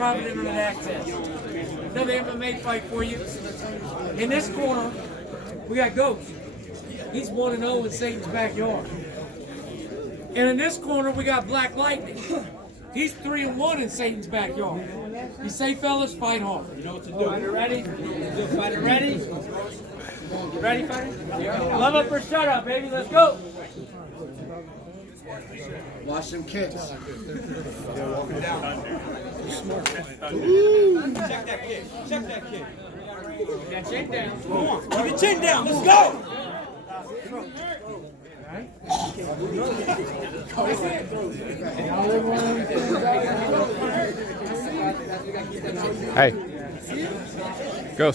private internet access. Another MMA fight for you. In this corner, we got Ghost. He's 1-0 in Satan's backyard. And in this corner, we got Black Lightning. He's 3-1 in Satan's backyard. You say, fellas, fight hard. You know what to do. Fighter ready? Fighter ready? You ready, fighter? Love up or shut up, baby. Let's go. Watch them kicks. Check that kick. Check that kick. That chin down. Come on. Keep your chin down. Let's go. Hey, go.